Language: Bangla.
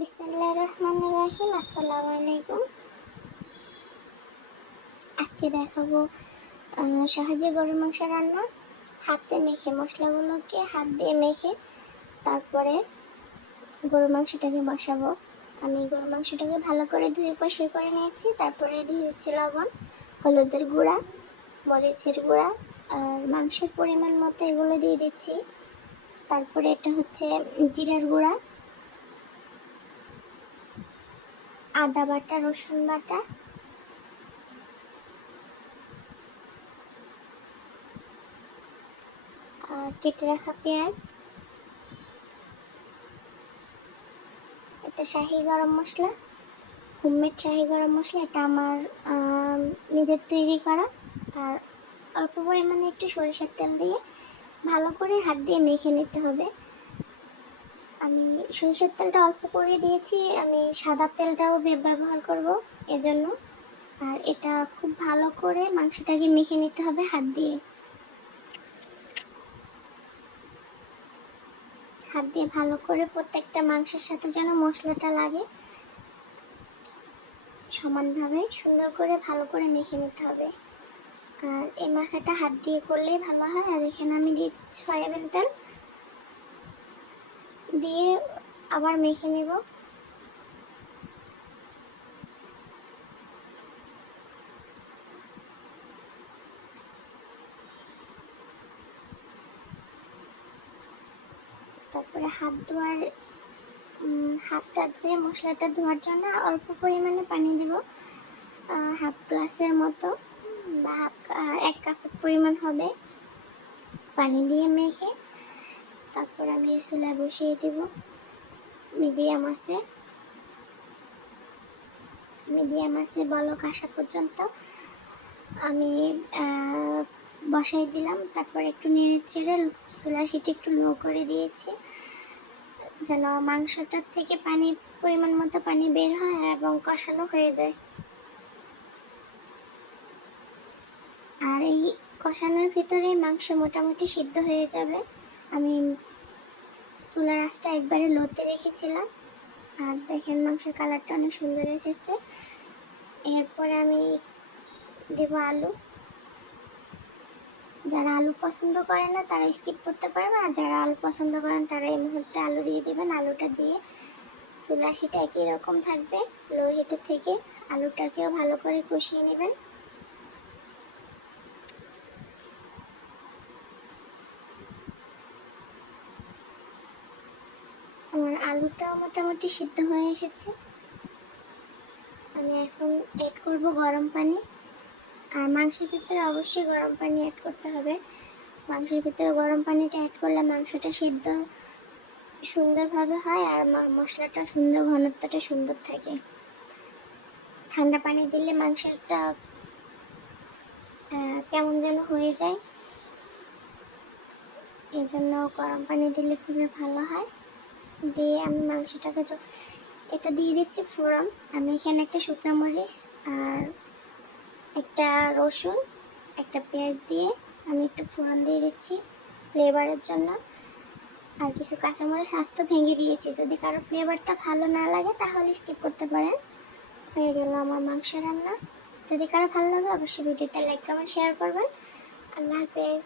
বিসমিল্লাহির রহমানির রহিম। আসসালামু আলাইকুম। আজকে দেখাবো সহজে গরুর মাংস রান্না। হাতে মেখে মশলাগুলোকে হাত দিয়ে মেখে তারপরে গরুর মাংসটাকে বসাবো। আমি গরুর মাংসটাকে ভালো করে ধুয়ে পরিষ্কার করে নিয়েছি। তারপরে দিয়ে দিচ্ছি লবণ, হলুদের গুঁড়া, মরিচের গুঁড়া, আর মাংসের পরিমাণ মতো এগুলো দিয়ে দিচ্ছি। তারপরে এটা হচ্ছে জিরার গুঁড়া। আদা বাটা রসুন বাটা। কেটে রাখা পেঁয়াজ। এটা শাহি গরম মশলা হোমমেড শাহি গরম মশলা এটা আমার আম, নিজের তৈরি করা। আর অল্প পরিমাণে একটু সরিষার তেল দিয়ে ভালো করে হাত দিয়ে মেখে নিতে হবে। আমি সরিষার তেলটা অল্প করে দিয়েছি, আমি সাদা তেলটাও ব্যবহার করব এজন্য। আর এটা খুব ভালো করে মাংসটাকে মেখে নিতে হবে হাত দিয়ে। হাত দিয়ে ভালো করে প্রত্যেকটা মাংসের সাথে যেন মশলাটা লাগে। সমানভাবে সুন্দর করে ভালো করে মেখে নিতে হবে। আর এই মাখাটা হাত দিয়ে করলেই ভালো হয়। আর এখানে আমি দিয়ে দিচ্ছি সয়াবিন তেল। দিয়ে আবার মেখে নেব। তারপরে হাত ধোয়ার হাতটা ধুয়ে মশলাটা ধোয়ার জন্য অল্প পরিমাণে পানি দেব। হাফ গ্লাসের মতো বা হাফ এক কাপের পরিমাণ হবে পানি দিয়ে মেখে। তারপর আমি চুলা বসিয়ে দেব। মিডিয়াম আছে। মিডিয়াম আছে বলক আসা পর্যন্ত। আমি বসাই দিলাম। তারপর একটু নেড়ে চেড়ে চুলার হিট একটু লো করে দিয়েছি। যেন মাংসটার থেকে পানির পরিমাণ মতো পানি বের হয় এবং কষানো হয়ে যায়। আর এই কষানোর ভিতরে মাংস মোটামুটি সিদ্ধ হয়ে যাবে। আমি চুলার আঁচটা একবারে লোতে রেখেছিলাম। আর দেখেন মাংসের কালারটা অনেক সুন্দর এসেছে। এরপরে আমি দেব আলু। যারা আলু পছন্দ করে না, তারা স্কিপ করতে পারবেন আর যারা আলু পছন্দ করেন তারা এই মুহূর্তে আলু দিয়ে দেবেন। আলুটা দিয়ে চুলার হিট একই রকম থাকবে। লো হিটের থেকে আলুটাকেও ভালো করে কষিয়ে নেবেন। আলুটাও মোটামুটি সিদ্ধ হয়ে এসেছে। আমি এখন অ্যাড করব গরম পানি। আর মাংসের ভিতরে অবশ্যই গরম পানি অ্যাড করতে হবে। মাংসের ভিতরে গরম পানিটা অ্যাড করলে মাংসটা সিদ্ধ সুন্দরভাবে হয় আর মশলাটা সুন্দর, ঘনত্বটা সুন্দর থাকে। ঠান্ডা পানি দিলে মাংসটা কেমন যেন হয়ে যায়। এই জন্য গরম পানি দিলে খুবই ভালো হয়। দিয়ে আমি মাংসটাকে এটা দিয়ে দিচ্ছি ফোড়ন। আমি এখানে একটা শুকনো মরিচ আর একটা রসুন, একটা পেঁয়াজ দিয়ে আমি একটু ফোড়ন দিয়ে দিচ্ছি ফ্লেভারের জন্য। আর কিছু কাঁচামরিচ স্বাস্থ্য ভেঙে দিয়েছি। যদি কারও ফ্লেভারটা ভালো না লাগে তাহলে স্কিপ করতে পারেন। হয়ে গেল আমার মাংস রান্না। যদি কারও ভালো লাগে অবশ্যই ভিডিওটা লাইক কমেন্ট শেয়ার করবেন। আল্লাহ হাফেজ।